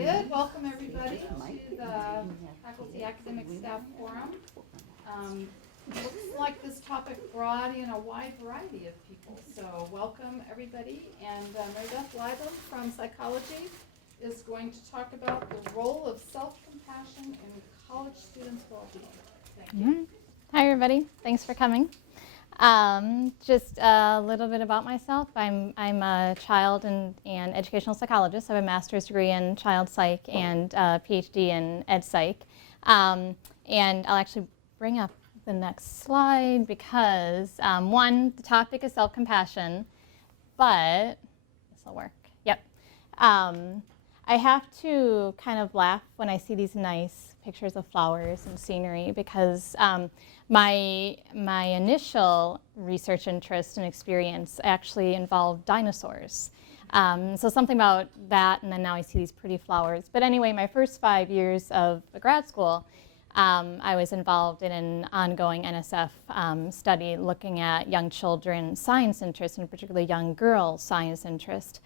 started. Welcome everybody to the Faculty Academic Staff Forum. Looks like this topic brought in a wide variety of people, so welcome everybody. And Beth Leibham from psychology is going to talk about the role of self-compassion in college students' well-being. Thank you. Hi everybody, thanks for coming. Just a little bit about myself. I'm a child and educational psychologist. I have a master's degree in child psych and a PhD in ed psych. And I'll actually bring up the next slide because one, the topic is self-compassion, but this will work. Yep. I have to kind of laugh when I see these nice pictures of flowers and scenery because my initial research interest and experience actually involved dinosaurs. So something about that, and then now I see these pretty flowers. But anyway, my first 5 years of grad school, I was involved in an ongoing NSF study looking at young children science interest, and particularly young girl science interest.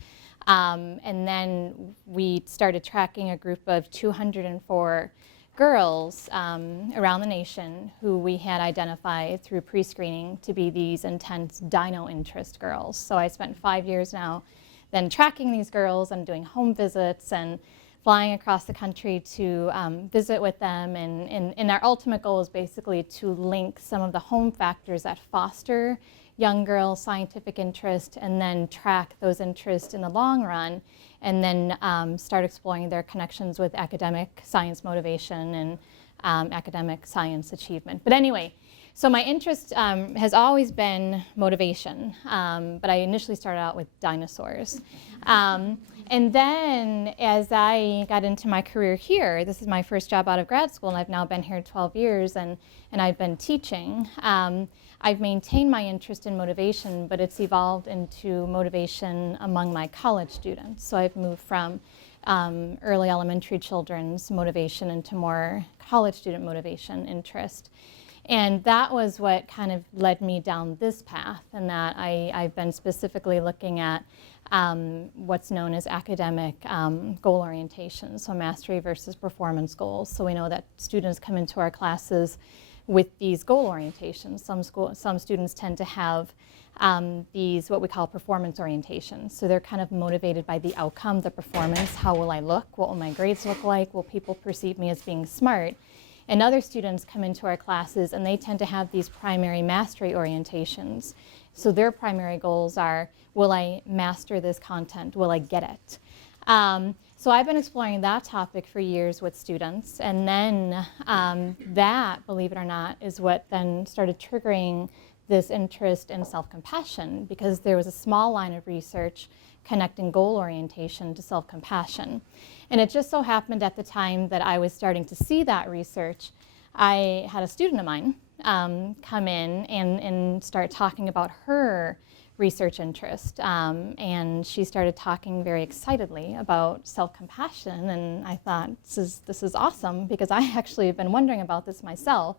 And then we started tracking a group of 204 girls around the nation who we had identified through pre-screening to be these intense dino interest girls. So I spent 5 years now then tracking these girls and doing home visits and flying across the country to visit with them. And our ultimate goal is basically to link some of the home factors that foster young girls' scientific interest and then track those interests in the long run and then start exploring their connections with academic science motivation and academic science achievement. But anyway, so my interest has always been motivation, but I initially started out with dinosaurs. And then as I got into my career here, this is my first job out of grad school, and I've now been here 12 years, and I've been teaching. I've maintained my interest in motivation, but it's evolved into motivation among my college students. So I've moved from early elementary children's motivation into more college student motivation interest. And that was what kind of led me down this path, and that I've been specifically looking at what's known as academic goal orientation, so mastery versus performance goals. So we know that students come into our classes with these goal orientations. Some students tend to have these what we call performance orientations. So they're kind of motivated by the outcome, the performance. How will I look? What will my grades look like? Will people perceive me as being smart? And other students come into our classes and they tend to have these primary mastery orientations. So their primary goals are, will I master this content? Will I get it? So I've been exploring that topic for years with students, and then that, believe it or not, is what then started triggering this interest in self-compassion, because there was a small line of research connecting goal orientation to self-compassion. And it just so happened at the time that I was starting to see that research, I had a student of mine come in and start talking about her research interest, and she started talking very excitedly about self-compassion, and I thought, this is awesome, because I actually have been wondering about this myself.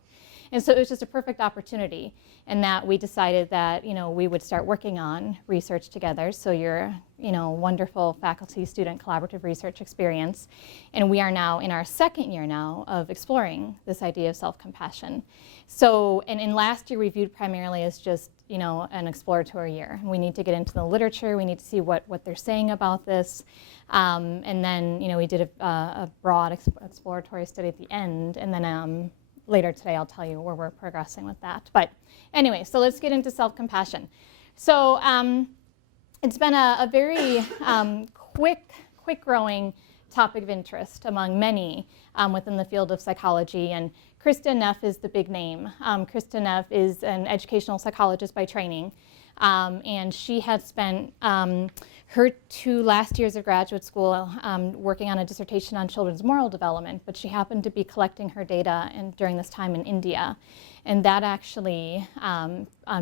And so it was just a perfect opportunity, in that we decided that we would start working on research together. So your wonderful faculty-student collaborative research experience, and we are now in our second year now of exploring this idea of self-compassion. So, and in last year we viewed primarily as just an exploratory year. We need to get into the literature. We need to see what they're saying about this, and then we did a broad exploratory study at the end, and then later today I'll tell you where we're progressing with that. But anyway, so let's get into self-compassion. So it's been a very quick growing topic of interest among many within the field of psychology, and Krista Neff is the big name. Krista Neff is an educational psychologist by training, and she had spent her 2 last years of graduate school working on a dissertation on children's moral development, but she happened to be collecting her data during this time in India. And that actually,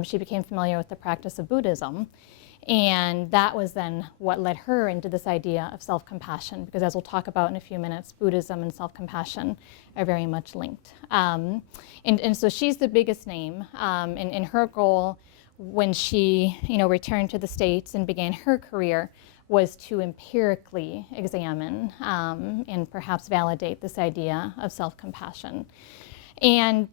she became familiar with the practice of Buddhism. And that was then what led her into this idea of self-compassion, because as we'll talk about in a few minutes, Buddhism and self-compassion are very much linked. And so she's the biggest name, and her goal when she returned to the States and began her career was to empirically examine and perhaps validate this idea of self-compassion. And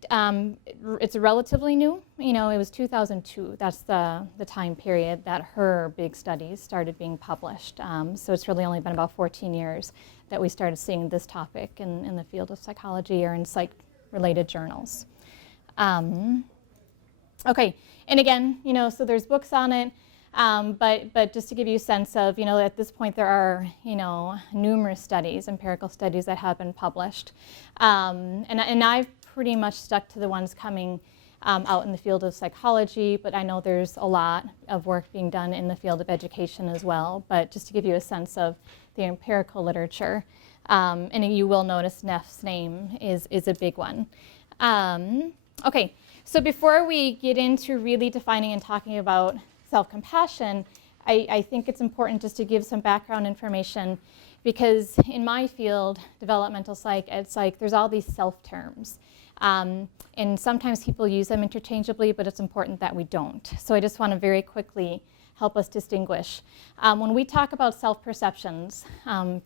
it's relatively new. You know, it was 2002. That's the time period that her big studies started being published. So it's really only been about 14 years that we started seeing this topic in the field of psychology or in psych-related journals. Okay, and again, you know, so there's books on it, but just to give you a sense of, you know, at this point there are, you know, numerous studies, empirical studies that have been published. And I've pretty much stuck to the ones coming out in the field of psychology, but I know there's a lot of work being done in the field of education as well. But just to give you a sense of the empirical literature, and you will notice Neff's name is a big one. Okay, so before we get into really defining and talking about self-compassion, I think it's important just to give some background information, because in my field, developmental psych, ed psych, there's all these self terms. And sometimes people use them interchangeably, but it's important that we don't. So I just want to very quickly help us distinguish. When we talk about self-perceptions,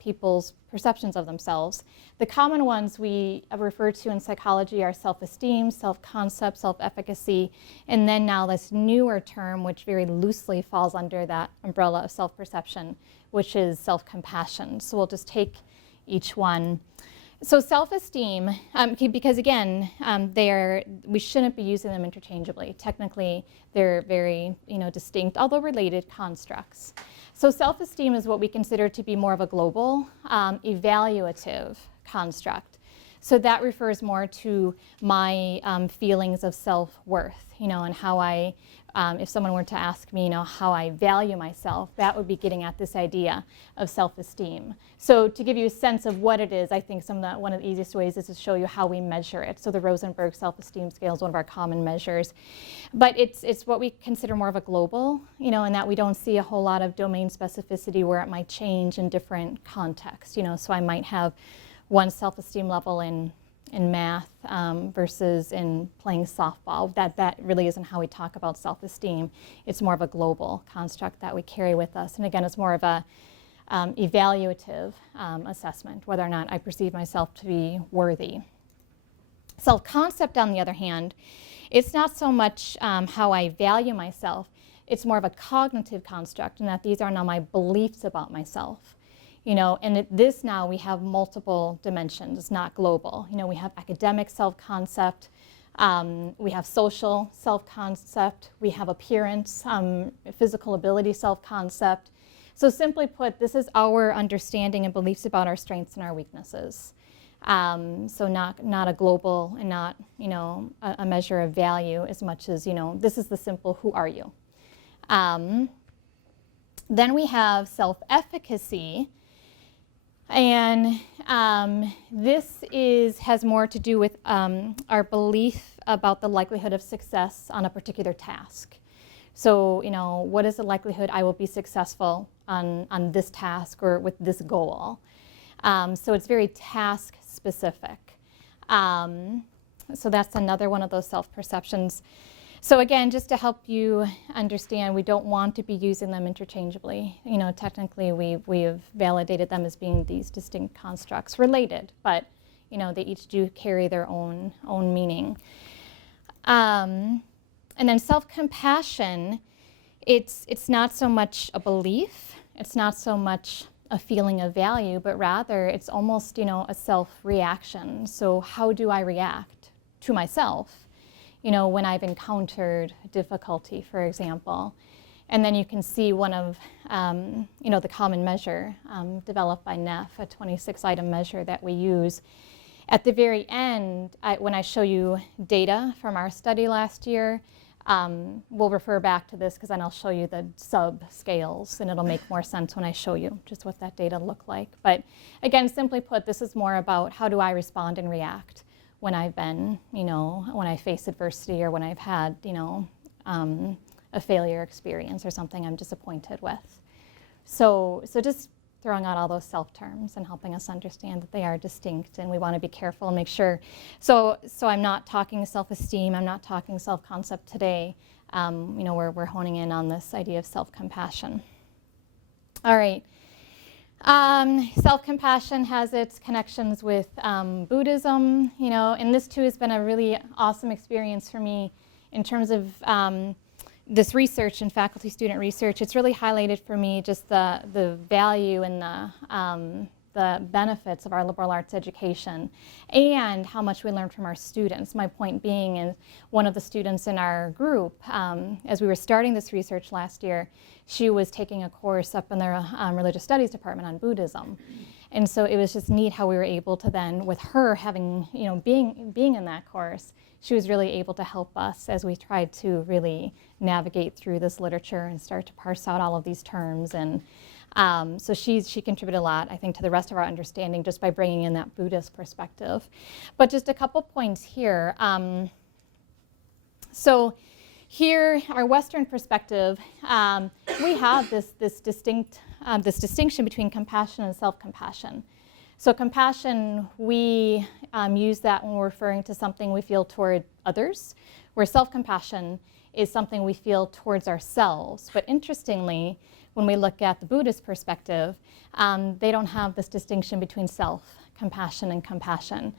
people's perceptions of themselves, the common ones we refer to in psychology are self-esteem, self-concept, self-efficacy, and then now this newer term, which very loosely falls under that umbrella of self-perception, which is self-compassion. So we'll just take each one. So self-esteem, because again, we shouldn't be using them interchangeably. Technically, they're very, you know, distinct, although related constructs. So self-esteem is what we consider to be more of a global, evaluative construct. So that refers more to my feelings of self-worth, you know, and how I, if someone were to ask me, you know, how I value myself, that would be getting at this idea of self-esteem. So to give you a sense of what it is, I think one of the easiest ways is to show you how we measure it. So the Rosenberg self-esteem scale is one of our common measures. But it's what we consider more of a global, you know, in that we don't see a whole lot of domain specificity where it might change in different contexts, you know. So I might have one self-esteem level in math versus in playing softball. That really isn't how we talk about self-esteem. It's more of a global construct that we carry with us. And again, it's more of a evaluative assessment, whether or not I perceive myself to be worthy. Self-concept, on the other hand, it's not so much how I value myself. It's more of a cognitive construct, in that these are now my beliefs about myself. You know, and this now we have multiple dimensions. It's not global. You know, we have academic self-concept, we have social self-concept, we have appearance, physical ability self-concept. So simply put, this is our understanding and beliefs about our strengths and our weaknesses. So not a global and not, you know, a measure of value as much as, you know, this is the simple who are you. Then we have self-efficacy. And this has more to do with our belief about the likelihood of success on a particular task. So, you know, what is the likelihood I will be successful on this task or with this goal? So it's very task specific. So that's another one of those self-perceptions. So again, just to help you understand, we don't want to be using them interchangeably. You know, technically we have validated them as being these distinct constructs, related, but you know, they each do carry their own meaning. And then self-compassion, it's not so much a belief, it's not so much a feeling of value, but rather it's almost, you know, a self-reaction. So how do I react to myself? You know, when I've encountered difficulty, for example. And then you can see one of, you know, the common measure developed by Neff, a 26-item measure that we use. At the very end, when I show you data from our study last year, we'll refer back to this because then I'll show you the sub-scales and it'll make more sense when I show you just what that data look like. But again, simply put, this is more about how do I respond and react when I've been, you know, when I face adversity or when I've had, you know, a failure experience or something I'm disappointed with. So just throwing out all those self-terms and helping us understand that they are distinct, and we want to be careful and make sure. So I'm not talking self-esteem, I'm not talking self-concept today. You know, we're honing in on this idea of self-compassion. All right. Self-compassion has its connections with Buddhism, and this too has been a really awesome experience for me in terms of this research and faculty-student research. It's really highlighted for me just the value and the benefits of our liberal arts education and how much we learn from our students. My point being is one of the students in our group, as we were starting this research last year, she was taking a course up in the religious studies department on Buddhism. And so it was just neat how we were able to then, with her having, being in that course, she was really able to help us as we tried to really navigate through this literature and start to parse out all of these terms. And so she contributed a lot, I think, to the rest of our understanding just by bringing in that Buddhist perspective. But just a couple points here. So here, our Western perspective, we have this distinction between compassion and self-compassion. So compassion, we use that when we're referring to something we feel toward others, where self-compassion is something we feel towards ourselves. But interestingly, when we look at the Buddhist perspective, they don't have this distinction between self-compassion and compassion.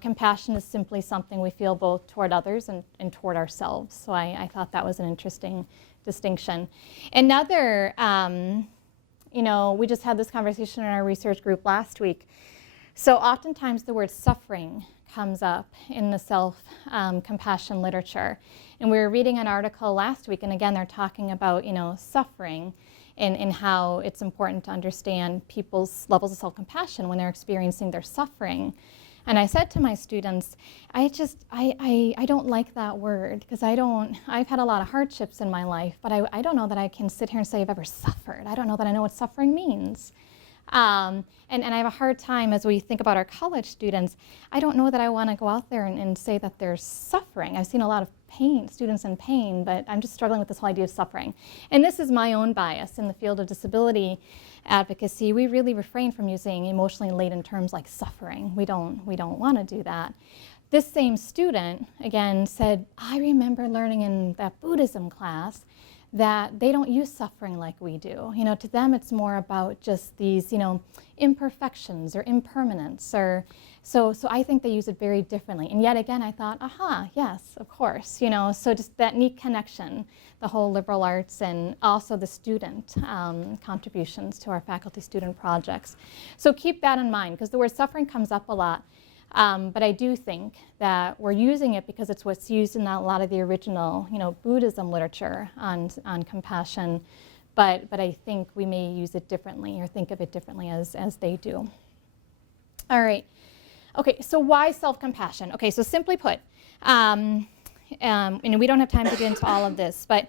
Compassion is simply something we feel both toward others and toward ourselves. So I thought that was an interesting distinction. Another, we just had this conversation in our research group last week. So oftentimes the word suffering comes up in the self-compassion literature. And we were reading an article last week, and again, they're talking about, suffering and how it's important to understand people's levels of self-compassion when they're experiencing their suffering. And I said to my students, I don't like that word because I've had a lot of hardships in my life, but I don't know that I can sit here and say I've ever suffered. I don't know that I know what suffering means. And I have a hard time as we think about our college students. I don't know that I want to go out there and say that there's suffering. I've seen a lot of students in pain, but I'm just struggling with this whole idea of suffering. And this is my own bias in the field of disability advocacy. We really refrain from using emotionally laden terms like suffering. We don't want to do that. This same student, again, said, I remember learning in that Buddhism class that they don't use suffering like we do. To them it's more about just these, imperfections or impermanence so I think they use it very differently. And yet again I thought, yes, of course, so just that neat connection, the whole liberal arts and also the student contributions to our faculty student projects. So keep that in mind because the word suffering comes up a lot. But I do think that we're using it because it's what's used in a lot of the original, Buddhism literature on compassion. But I think we may use it differently or think of it differently as they do. All right. Okay, so why self-compassion? Okay, so simply put, we don't have time to get into all of this, but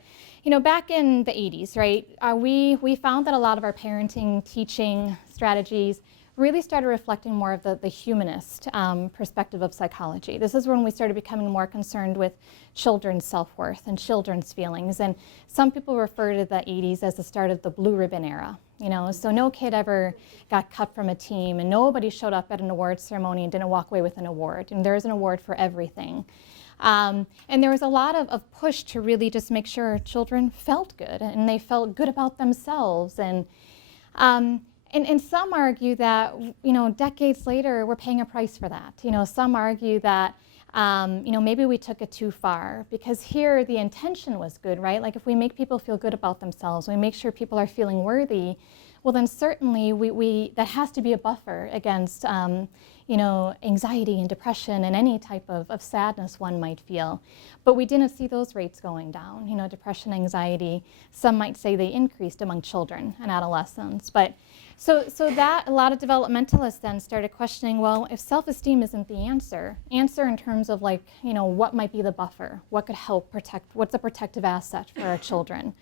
back in the 80s, right, we found that a lot of our parenting, teaching strategies really started reflecting more of the humanist perspective of psychology. This is when we started becoming more concerned with children's self-worth and children's feelings. And some people refer to the 80s as the start of the blue ribbon era. So no kid ever got cut from a team and nobody showed up at an awards ceremony and didn't walk away with an award. And there's an award for everything. And there was a lot of push to really just make sure children felt good and they felt good about themselves. And some argue that, decades later, we're paying a price for that. Some argue that, maybe we took it too far because here the intention was good, right? Like if we make people feel good about themselves, we make sure people are feeling worthy, well then certainly that has to be a buffer against, anxiety and depression and any type of sadness one might feel. But we didn't see those rates going down. Depression, anxiety, some might say they increased among children and adolescents. But so that a lot of developmentalists then started questioning, well, if self-esteem isn't the answer in terms of what might be the buffer, what could help protect, what's a protective asset for our children,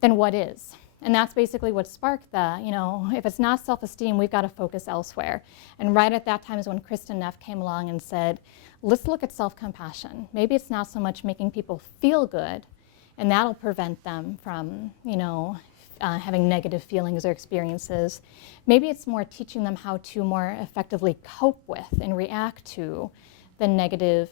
then what is? And that's basically what sparked if it's not self-esteem, we've got to focus elsewhere. And right at that time is when Kristen Neff came along and said, let's look at self-compassion. Maybe it's not so much making people feel good, and that'll prevent them from, having negative feelings or experiences. Maybe it's more teaching them how to more effectively cope with and react to the negative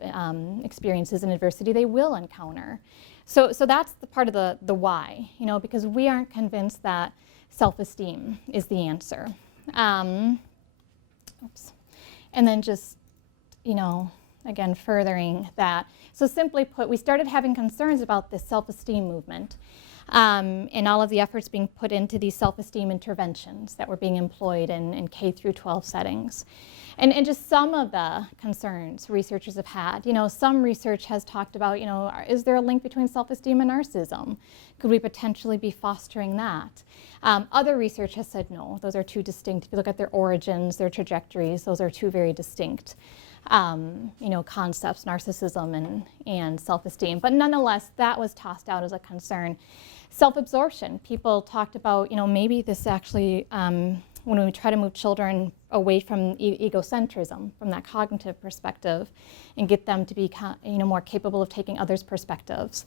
experiences and adversity they will encounter. So that's the part of the why, because we aren't convinced that self-esteem is the answer. Oops. And then just, again, furthering that. So simply put, we started having concerns about this self-esteem movement and all of the efforts being put into these self-esteem interventions that were being employed in K through 12 settings. And just some of the concerns researchers have had. Some research has talked about, is there a link between self-esteem and narcissism? Could we potentially be fostering that? Other research has said no, those are two distinct. If you look at their origins, their trajectories, those are two very distinct concepts, narcissism and self-esteem. But nonetheless, that was tossed out as a concern. Self-absorption, people talked about, maybe this actually, when we try to move children away from egocentrism, from that cognitive perspective, and get them to be more capable of taking others' perspectives.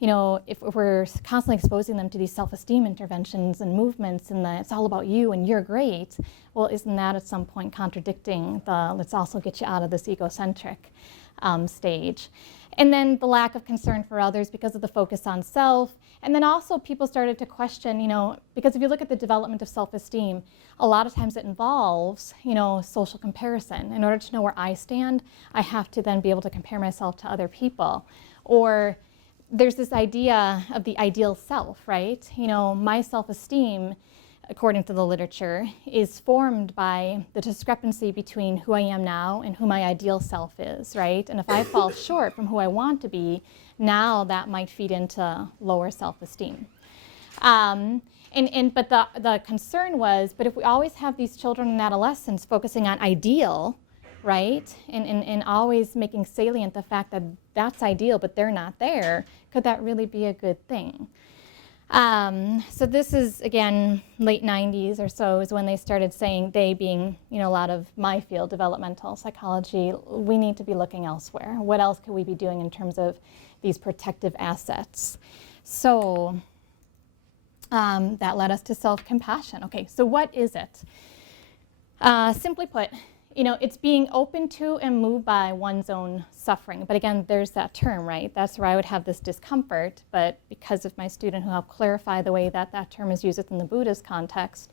If we're constantly exposing them to these self-esteem interventions and movements and it's all about you and you're great, well, isn't that at some point contradicting the let's also get you out of this egocentric stage? And then the lack of concern for others because of the focus on self. And then also people started to question, because if you look at the development of self-esteem, a lot of times it involves, social comparison. In order to know where I stand, I have to then be able to compare myself to other people. Or there's this idea of the ideal self, right? My self-esteem, according to the literature, is formed by the discrepancy between who I am now and who my ideal self is, right? And if I fall short from who I want to be, now that might feed into lower self-esteem. But the concern was, but if we always have these children and adolescents focusing on ideal, right, and always making salient the fact that that's ideal, but they're not there, could that really be a good thing? So this is, again, late 90s or so is when they started saying, they being, a lot of my field, developmental psychology, we need to be looking elsewhere. What else could we be doing in terms of these protective assets? So that led us to self-compassion. Okay, so what is it? Simply put, it's being open to and moved by one's own suffering. But again, there's that term, right? That's where I would have this discomfort. But because of my student who helped clarify the way that that term is used within the Buddhist context,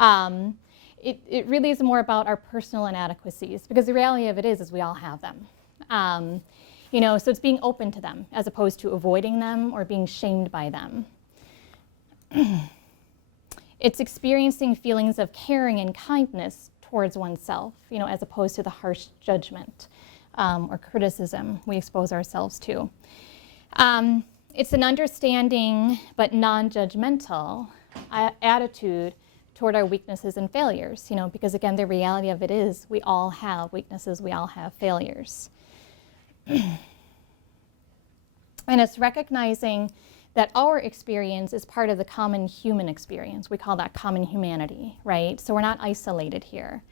it really is more about our personal inadequacies. Because the reality of it is we all have them. So it's being open to them as opposed to avoiding them or being shamed by them. It's experiencing feelings of caring and kindness towards oneself, as opposed to the harsh judgment or criticism we expose ourselves to. It's an understanding but non-judgmental attitude toward our weaknesses and failures, because again, the reality of it is we all have weaknesses, we all have failures. And it's recognizing that our experience is part of the common human experience. We call that common humanity, right? So we're not isolated here.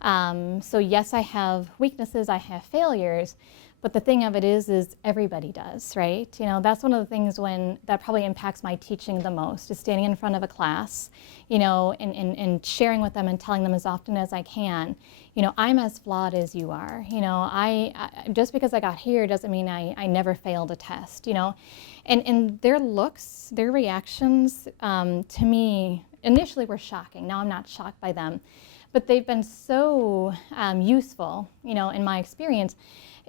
So yes, I have weaknesses, I have failures, but the thing of it is everybody does, right? That's one of the things that probably impacts my teaching the most, is standing in front of a class, and sharing with them and telling them as often as I can, I'm as flawed as you are. I just because I got here doesn't mean I never failed a test, And their looks, their reactions to me initially were shocking. Now I'm not shocked by them. But they've been so useful, in my experience,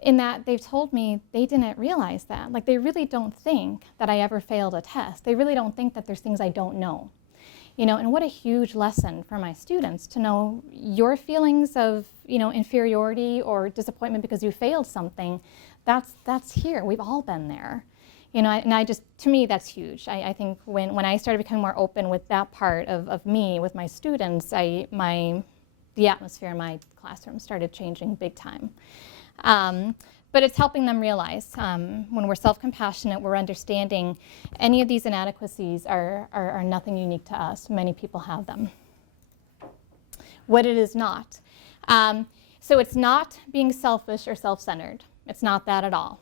in that they've told me they didn't realize that. Like, they really don't think that I ever failed a test. They really don't think that there's things I don't know. And what a huge lesson for my students to know your feelings of, inferiority or disappointment because you failed something. That's here. We've all been there. To me, that's huge. I think when I started becoming more open with that part of me, with my students, the atmosphere in my classroom started changing big time. But it's helping them realize when we're self-compassionate, we're understanding any of these inadequacies are nothing unique to us. Many people have them. What it is not. So it's not being selfish or self-centered. It's not that at all.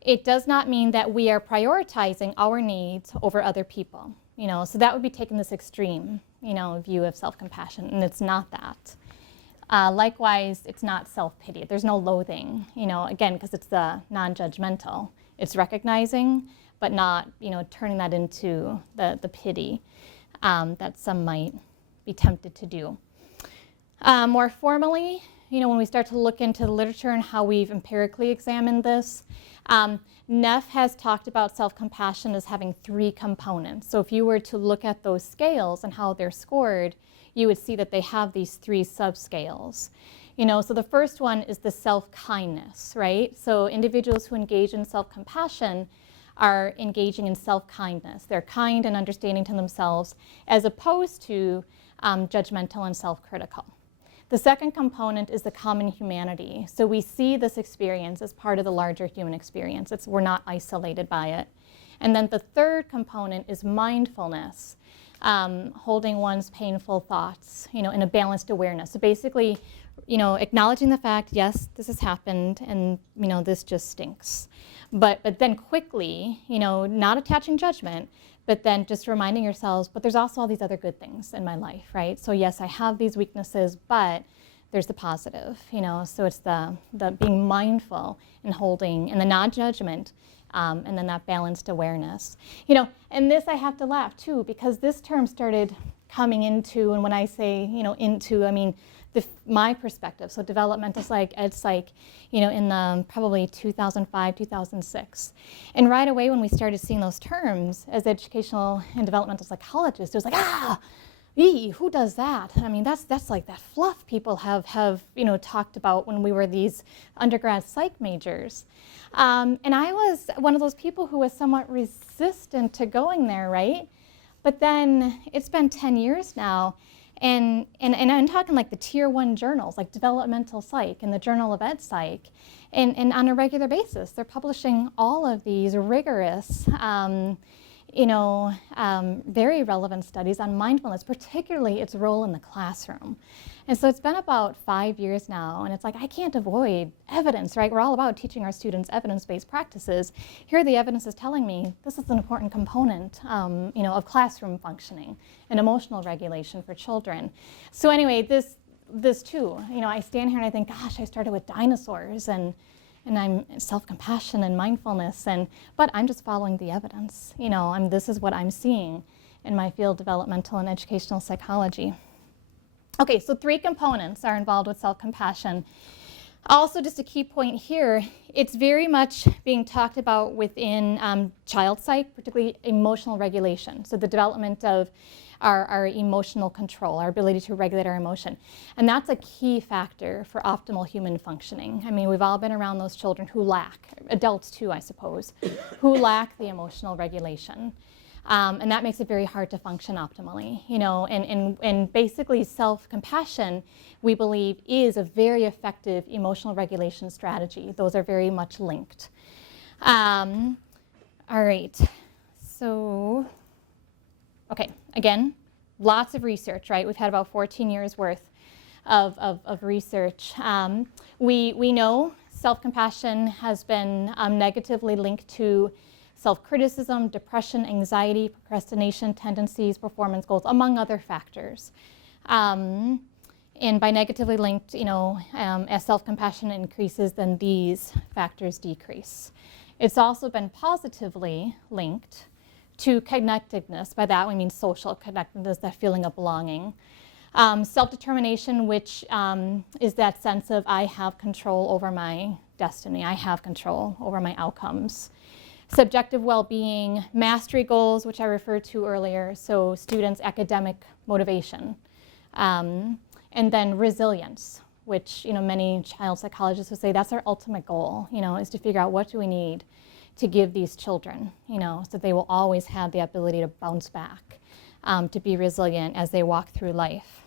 It does not mean that we are prioritizing our needs over other people. So that would be taking this extreme, view of self-compassion, and it's not that. Likewise, it's not self-pity. There's no loathing, again, because it's the non-judgmental. It's recognizing, but not, turning that into the pity that some might be tempted to do. More formally, when we start to look into the literature and how we've empirically examined this, Neff has talked about self-compassion as having 3 components. So if you were to look at those scales and how they're scored, you would see that they have these 3 subscales. So the first one is the self-kindness, right? So individuals who engage in self-compassion are engaging in self-kindness. They're kind and understanding to themselves, as opposed to judgmental and self-critical. The second component is the common humanity. So we see this experience as part of the larger human experience. We're not isolated by it. And then the third component is mindfulness, holding one's painful thoughts, in a balanced awareness. So basically, acknowledging the fact, yes, this has happened, and this just stinks. But then quickly, not attaching judgment, but then just reminding yourselves, but there's also all these other good things in my life, right? So yes, I have these weaknesses, but there's the positive, so it's the being mindful and holding, and the non-judgment, and then that balanced awareness. And this I have to laugh too, because this term started coming into, and when I say, into, I mean, my perspective, so developmental psych, ed psych, in the probably 2005, 2006. And right away when we started seeing those terms as educational and developmental psychologists, it was like, who does that? I mean, that's like that fluff people have talked about when we were these undergrad psych majors. And I was one of those people who was somewhat resistant to going there, right? But then it's been 10 years now, and I'm talking like the tier 1 journals, like Developmental Psych and the Journal of Ed Psych, and on a regular basis, they're publishing all of these rigorous, very relevant studies on mindfulness, particularly its role in the classroom. And so it's been about 5 years now, and it's like, I can't avoid evidence, right? We're all about teaching our students evidence-based practices. Here the evidence is telling me this is an important component, of classroom functioning and emotional regulation for children. So anyway, this too, I stand here and I think, gosh, I started with dinosaurs, and I'm self-compassion and mindfulness, but I'm just following the evidence. This is what I'm seeing in my field, developmental and educational psychology. Okay, so 3 components are involved with self-compassion. Also, just a key point here, it's very much being talked about within child psych, particularly emotional regulation. So the development of our emotional control, our ability to regulate our emotion. And that's a key factor for optimal human functioning. I mean, we've all been around those children who lack, adults too, I suppose, who lack the emotional regulation. And that makes it very hard to function optimally, and basically self-compassion, we believe, is a very effective emotional regulation strategy. Those are very much linked. All right, so, okay, again, lots of research, right? We've had about 14 years worth of research. We know self-compassion has been negatively linked to self-criticism, depression, anxiety, procrastination tendencies, performance goals, among other factors. And by negatively linked, as self-compassion increases, then these factors decrease. It's also been positively linked to connectedness. By that we mean social connectedness, that feeling of belonging. Self-determination, which is that sense of I have control over my destiny, I have control over my outcomes. Subjective well-being, mastery goals, which I referred to earlier, so students' academic motivation. And then resilience, which many child psychologists would say that's our ultimate goal, is to figure out what do we need to give these children, so they will always have the ability to bounce back, to be resilient as they walk through life.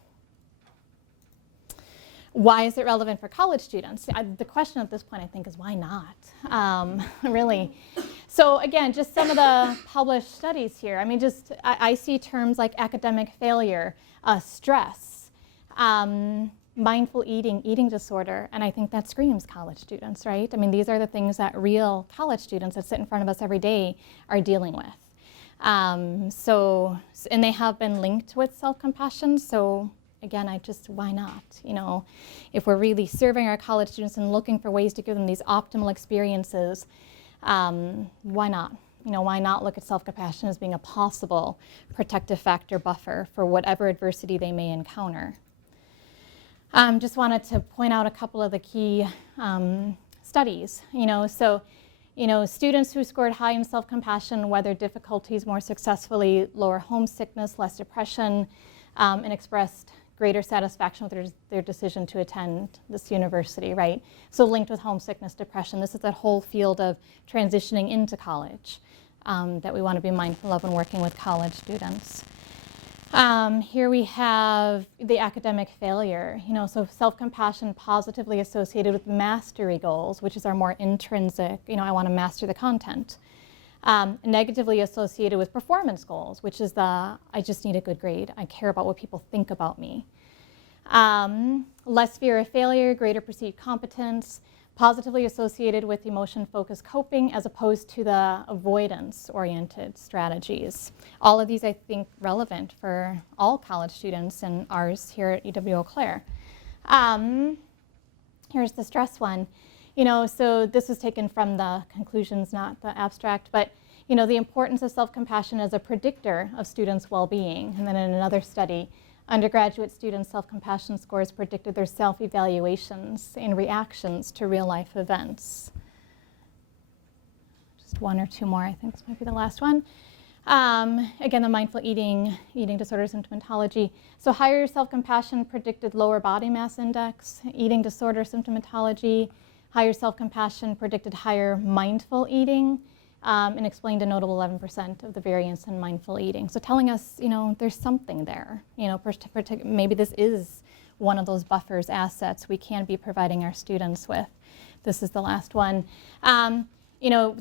Why is it relevant for college students? The question at this point, I think, is why not? Really. So again, just some of the published studies here. I mean, I see terms like academic failure, stress, mindful eating disorder, and I think that screams college students, right? I mean, these are the things that real college students that sit in front of us every day are dealing with. And they have been linked with self-compassion, so again, why not? If we're really serving our college students and looking for ways to give them these optimal experiences, why not? Why not look at self-compassion as being a possible protective factor buffer for whatever adversity they may encounter? Just wanted to point out a couple of the key studies. Students who scored high in self-compassion weathered difficulties more successfully, lower homesickness, less depression, and expressed greater satisfaction with their decision to attend this university, right? So linked with homesickness, depression. This is that whole field of transitioning into college that we want to be mindful of when working with college students. Here we have the academic failure, so self-compassion positively associated with mastery goals, which is our more intrinsic, I want to master the content. Negatively associated with performance goals, which is I just need a good grade. I care about what people think about me. Less fear of failure, greater perceived competence, positively associated with emotion-focused coping as opposed to the avoidance-oriented strategies. All of these, I think, relevant for all college students and ours here at UW-Eau Claire. Here's the stress one. So this was taken from the conclusions, not the abstract, but the importance of self-compassion as a predictor of students' well-being. And then in another study, undergraduate students' self-compassion scores predicted their self-evaluations and reactions to real-life events. Just one or two more, I think this might be the last one. Again, the mindful eating disorder symptomatology. So higher self-compassion predicted lower body mass index, eating disorder symptomatology. Higher self-compassion predicted higher mindful eating, and explained a notable 11% of the variance in mindful eating. So telling us, there's something there. Maybe this is one of those buffers, assets we can be providing our students with. This is the last one. There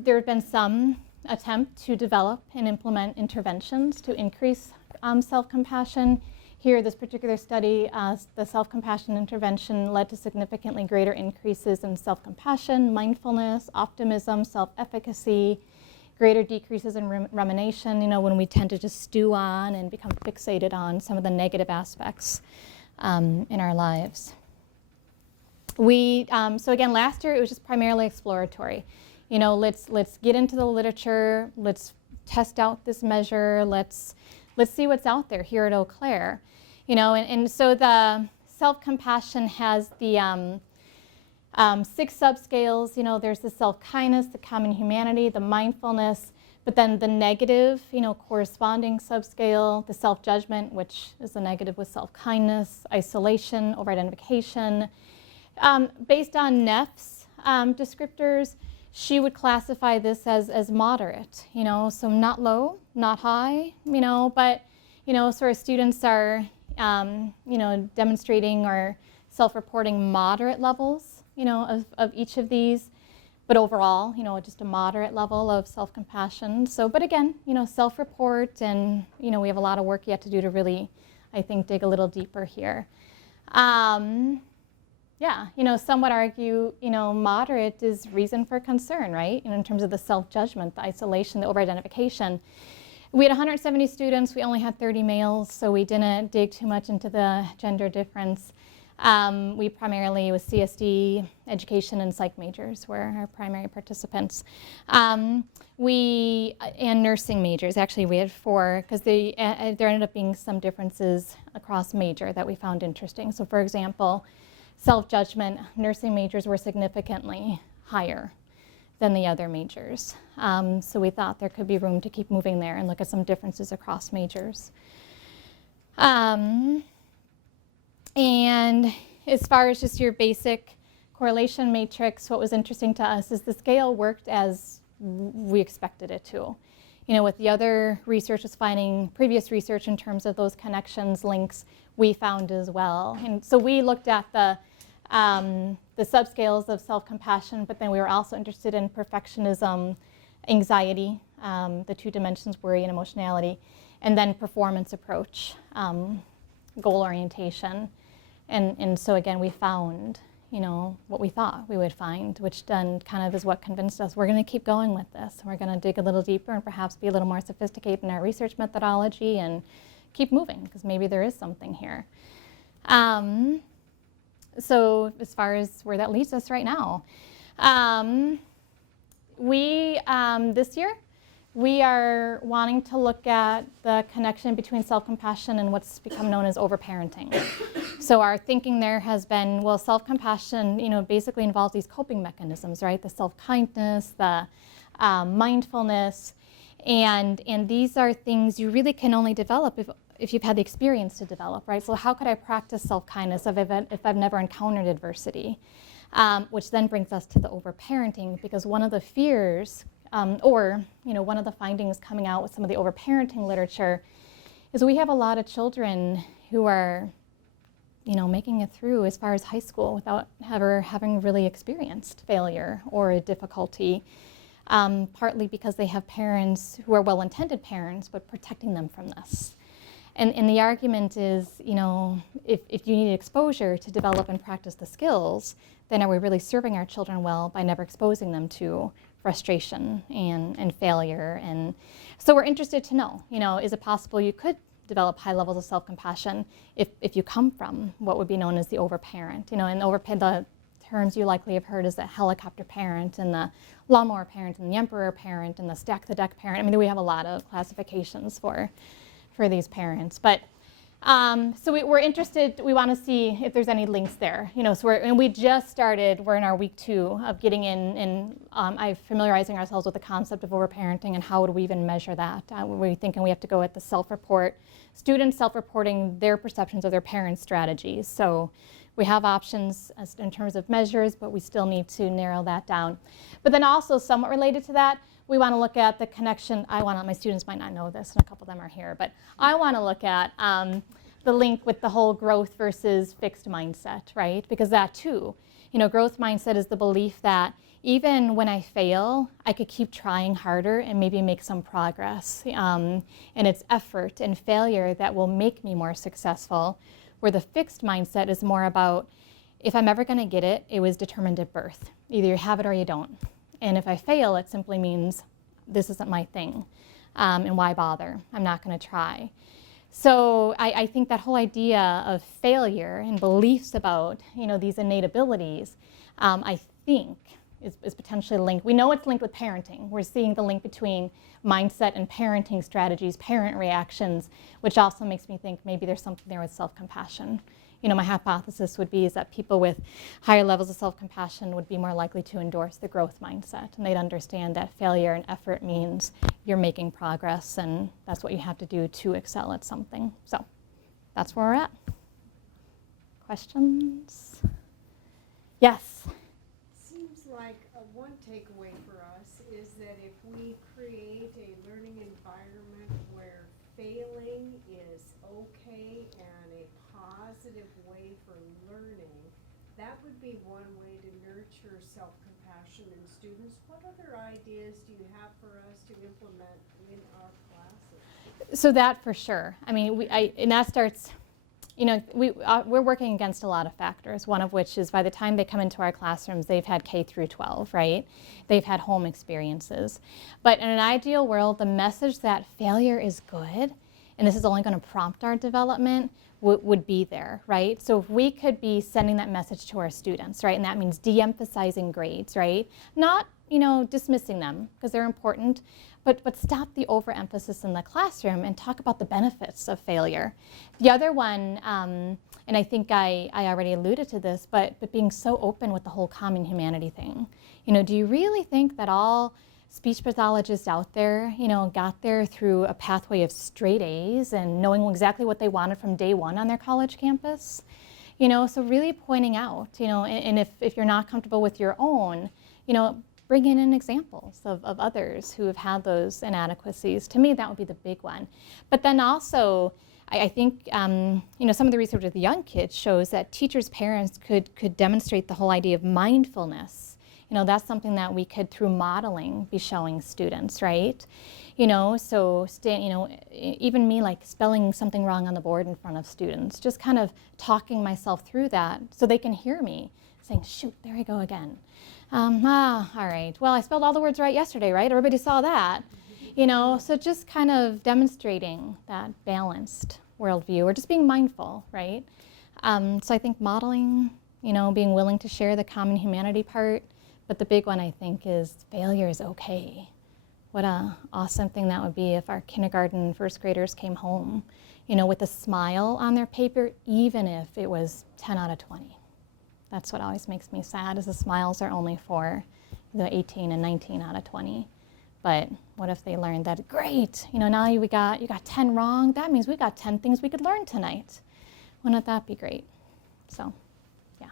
have been some attempt to develop and implement interventions to increase self-compassion. Here, this particular study, the self-compassion intervention led to significantly greater increases in self-compassion, mindfulness, optimism, self-efficacy, greater decreases in rumination, when we tend to just stew on and become fixated on some of the negative aspects in our lives. So again, last year it was just primarily exploratory. Let's get into the literature, let's test out this measure, let's see what's out there here at Eau Claire. And so the self-compassion has the 6 subscales. There's the self-kindness, the common humanity, the mindfulness, but then the negative, corresponding subscale, the self-judgment, which is the negative with self-kindness, isolation, over-identification. Based on Neff's descriptors, she would classify this as moderate, so not low, not high, but, so our students are, demonstrating or self-reporting moderate levels, of each of these, but overall, just a moderate level of self-compassion. So, but again, self-report, and, we have a lot of work yet to do to really, I think, dig a little deeper here. Some would argue, moderate is reason for concern, right? In terms of the self-judgment, the isolation, the over-identification. We had 170 students. We only had 30 males, so we didn't dig too much into the gender difference. We primarily, with CSD, education, and psych majors were our primary participants. And nursing majors. Actually, we had 4, because there ended up being some differences across major that we found interesting. So, for example, self-judgment, nursing majors were significantly higher than the other majors. So we thought there could be room to keep moving there and look at some differences across majors. And as far as just your basic correlation matrix, what was interesting to us is the scale worked as we expected it to. With the other research was finding previous research in terms of those connections, links, we found as well. And so we looked at the subscales of self-compassion, but then we were also interested in perfectionism, anxiety, the 2 dimensions, worry and emotionality, and then performance approach, goal orientation. And so again, we found, what we thought we would find, which then kind of is what convinced us we're going to keep going with this. We're going to dig a little deeper and perhaps be a little more sophisticated in our research methodology and keep moving, because maybe there is something here. So as far as where that leads us right now, we this year we are wanting to look at the connection between self-compassion and what's become known as overparenting. So our thinking there has been, well, self-compassion, basically involves these coping mechanisms, right? The self-kindness, the mindfulness, and these are things you really can only develop if you've had the experience to develop, right? So how could I practice self-kindness if I've never encountered adversity? Which then brings us to the overparenting, because one of the fears, one of the findings coming out with some of the overparenting literature is we have a lot of children who are, making it through as far as high school without ever having really experienced failure or a difficulty, partly because they have parents who are well-intended parents, but protecting them from this. And the argument is, if you need exposure to develop and practice the skills, then are we really serving our children well by never exposing them to frustration and failure? And so we're interested to know, is it possible you could develop high levels of self-compassion if you come from what would be known as the overparent? And the terms you likely have heard is the helicopter parent and the lawnmower parent and the emperor parent and the stack the deck parent. I mean, we have a lot of classifications for these parents. But so we're interested, we want to see if there's any links there. And we just started, we're in our week 2 of getting in familiarizing ourselves with the concept of overparenting and how would we even measure that. We're thinking we have to go at the self-report, students self-reporting their perceptions of their parents' strategies. So we have options in terms of measures, but we still need to narrow that down. But then also somewhat related to that, we want to look at the connection. My students might not know this, and a couple of them are here, but I want to look at the link with the whole growth versus fixed mindset, right? Because that too, growth mindset is the belief that even when I fail, I could keep trying harder and maybe make some progress. And it's effort and failure that will make me more successful, where the fixed mindset is more about, if I'm ever going to get it, it was determined at birth. Either you have it or you don't. And if I fail, it simply means this isn't my thing, and why bother? I'm not going to try. So I think that whole idea of failure and beliefs about these innate abilities, I think is potentially linked. We know it's linked with parenting. We're seeing the link between mindset and parenting strategies, parent reactions, which also makes me think maybe there's something there with self-compassion. My hypothesis would be is that people with higher levels of self-compassion would be more likely to endorse the growth mindset, and they'd understand that failure and effort means you're making progress, and that's what you have to do to excel at something. So that's where we're at. Questions? Yes? Seems like one takeaway for us is that if we create a learning environment where failing is okay and a positive way for learning, that would be one way to nurture self-compassion in students. What other ideas do you have for us to implement in our classes? So that for sure. I mean, and that starts, we're working against a lot of factors, one of which is by the time they come into our classrooms, they've had K through 12, right? They've had home experiences. But in an ideal world, the message that failure is good, and this is only going to prompt our development, would be there, right? So if we could be sending that message to our students, right? And that means de-emphasizing grades, right? Not, dismissing them because they're important, but stop the overemphasis in the classroom and talk about the benefits of failure. The other one, and I think I already alluded to this, but being so open with the whole common humanity thing. Do you really think that all speech pathologists out there, got there through a pathway of straight A's and knowing exactly what they wanted from day one on their college campus? So really pointing out, and if you're not comfortable with your own, bring in examples of others who have had those inadequacies. To me, that would be the big one. But then also, I think, some of the research with the young kids shows that teachers' parents could demonstrate the whole idea of mindfulness. That's something that we could, through modeling, be showing students, right? So even me, like spelling something wrong on the board in front of students, just kind of talking myself through that so they can hear me saying, shoot, there I go again. All right, well, I spelled all the words right yesterday, right? Everybody saw that. So just kind of demonstrating that balanced worldview, or just being mindful, right? So I think modeling, being willing to share the common humanity part, but the big one, I think, is failure is okay, what a awesome thing that would be if our kindergarten and first graders came home, you know, with a smile on their paper, even if it was 10 out of 20. That's what always makes me sad, is the smiles are only for the 18 and 19 out of 20. But what if they learned that, great, you know, now you got 10 wrong, that means we got 10 things we could learn tonight. Wouldn't that be great? So, yeah.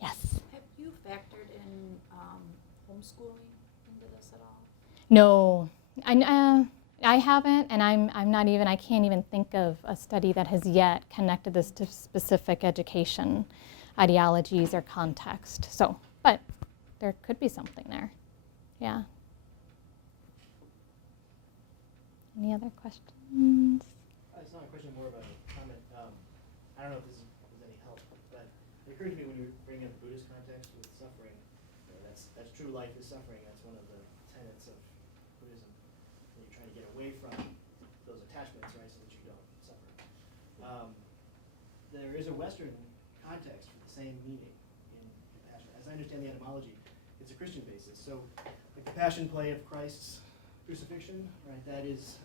Yes? Have you factored in homeschooling into this at all? No, I haven't, and I'm not even, I can't even think of a study that has yet connected this to specific education ideologies or context. So, but there could be something there. Yeah. Any other questions? It's not a question, more of a comment. I don't know if this is any help, but it occurred to me when you bring in the Buddhist context with suffering, you know, that's true life is suffering. That's one of the tenets of Buddhism. And you're trying to get away from those attachments, right, so that you don't suffer. There is a Western context for the same meaning in compassion. As I understand the etymology, it's a Christian basis. So the compassion play of Christ's crucifixion, right, that is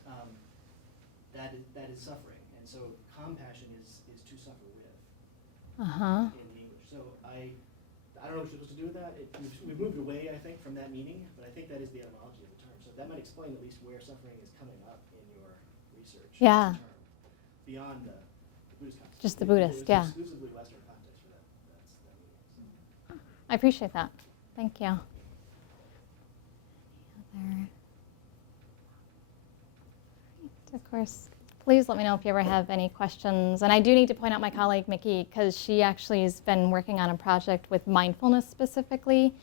suffering. And so compassion is to suffer with in English. So I don't know what you're supposed to do with that. We've moved away, I think, from that meaning, but I think that is the etymology of the term. So that might explain at least where suffering is coming up in your research. Yeah. Term, beyond the Buddhist context. Just the Buddhist, yeah. There's exclusively Western context for that meaning. I appreciate that. Thank you. Any other? Of course, please let me know if you ever have any questions. And I do need to point out my colleague, Mickey, because she actually has been working on a project with mindfulness specifically.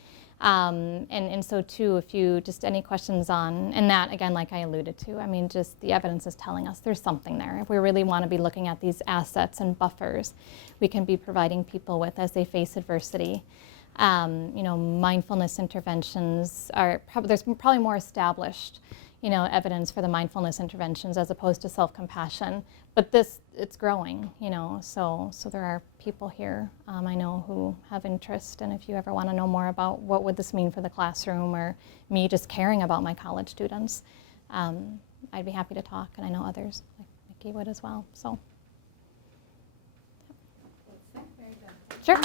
And so too, if you just any questions on, and that again, like I alluded to, I mean, just the evidence is telling us there's something there. If we really want to be looking at these assets and buffers we can be providing people with as they face adversity. You know, mindfulness interventions are there's probably more established, you know, evidence for the mindfulness interventions as opposed to self-compassion. But it's growing, you know, so there are people here I know who have interest, and if you ever want to know more about what would this mean for the classroom or me just caring about my college students, I'd be happy to talk, and I know others, like Nikki would as well, so. Very good. Sure.